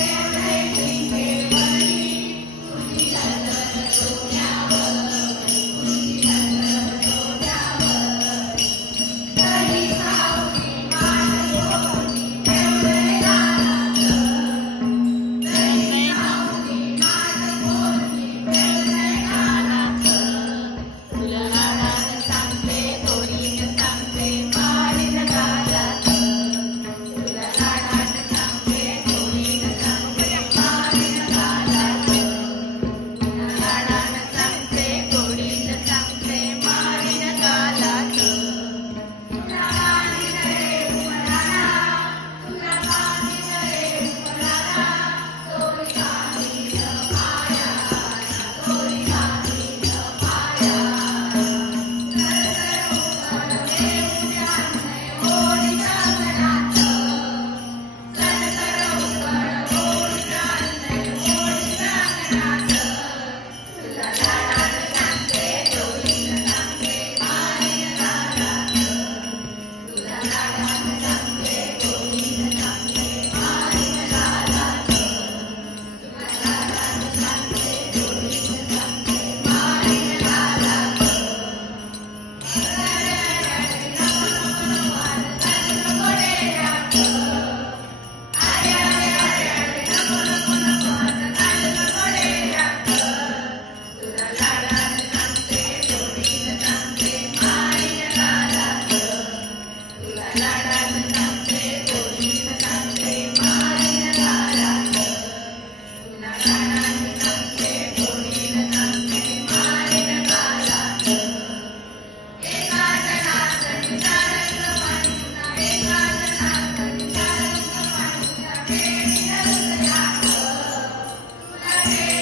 Yeah. Yeah. Amen.